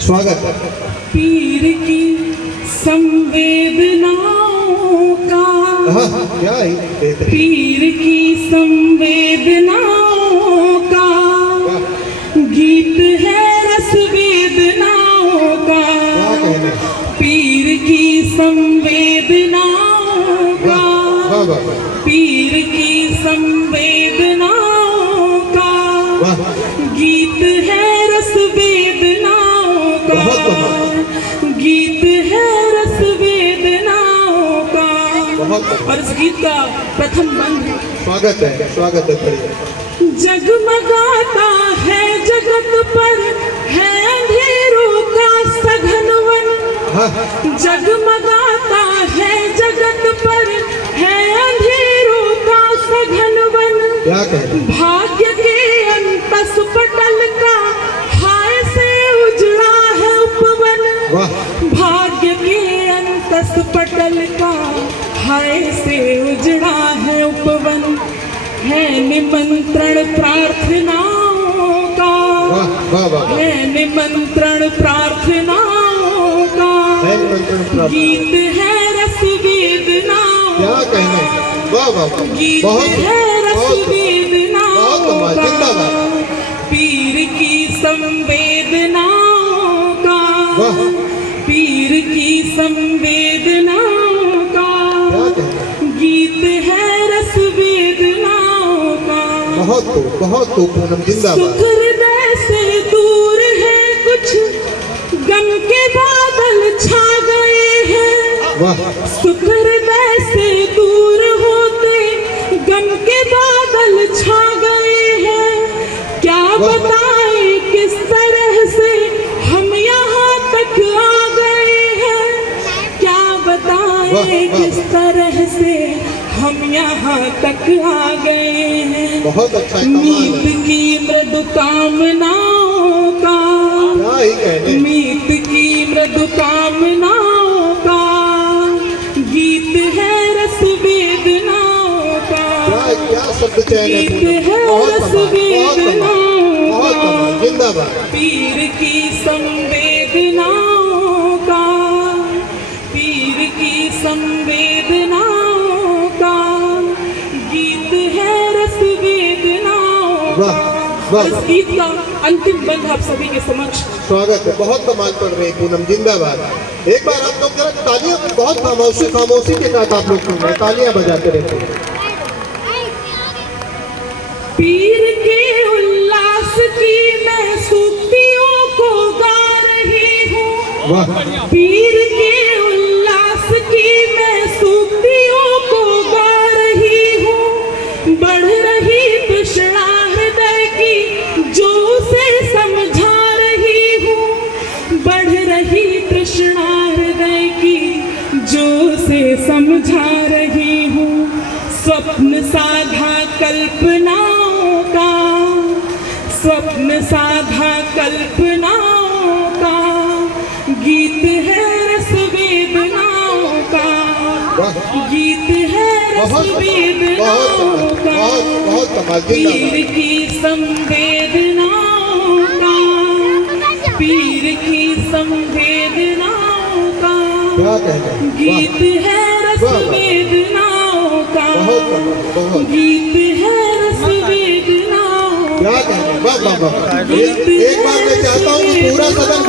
स्वागत है। पीर की संवेदनाओं का, क्या ही बेहतरीन। पीर की संवेदनाओं का गीत है, रस वेदनाओं का। पीर की संवेदनाओं का, पीर की संवेदनाओं का गीत है, रस वेदनाओं का। गीत है, रस वेदनाओं का। और इस गीत का प्रथम बंद स्वागत है, स्वागत है। जगमगाता है जगत पर है अंधेरों का सघन वन। जगमगाता है जगत पर है अंधेरों का सघन वन। भाग्य के अंतस पटल का हाय से उजड़ा है उपवन। भाग्य के अंतस पटल का हाय से उजड़ा है उपवन। है निमंत्रण प्रार्थनाओं का, है निमंत्रण प्रार्थनाओं का। गीत है, रस वेदनाओं का। गीत है, रस वेदनाओं का। पीर की संवेदनाओं का, पीर की संवेदनाओं का गीत है, रस वेदनाओं का। बहुत पूनम जिंदाबाद। सुख हृदय से दूर है कुछ गम के बादल छा गए हैं। सुख हृदय से दूर होते गम के बादल छा गए हैं। क्या बताएं किस तरह से हम यहाँ तक आ गए हैं। क्या बताएं किस तरह से हम यहाँ तक आ गए हैं। बहुत अच्छा। मीत की मृदु कामनाओं का, मीत की मृदु कामनाओं का गीत है, रस वेदनाओं का। गीत है, रस वेदनाओं का। पीर की संवेदनाओं का, पीर की संवेदनाओं का गीत है, रस वेदनाओं का। इस गीत का अंतिम बंद आप सभी के समक्ष स्वागत है। बहुत कमाल पड़ रही पूनम, जिंदाबाद। एक बार आप लोग जरा तालियां, बहुत खामोशी के साथ आप लोग सुन रहे हैं, तालियां बजाते रहते हैं। पीर के उल्लास की मैं सूक्तियों को गा रही हूँ। पीर के उल्लास की मैं सूक्तियों को गा रही हूँ। बढ़ रही तृष्णा हृदय की जो उसे समझा रही हूँ। बढ़ रही तृष्णा हृदय की जो उसे समझा रही हूँ। स्वप्न साधा कल्पनाओं का, स्वप्न साधा कल्पनाओं का गीत है, रस वेदनाओं का। गीत है, रस वेदनाओं का। पीर की संवेदनाओं का, पीर की संवेदनाओं का गीत है, रस वेदनाओं का। गीत है, रस वेदनाओं का। एक बार मैं चाहता हूँ पूरा सदन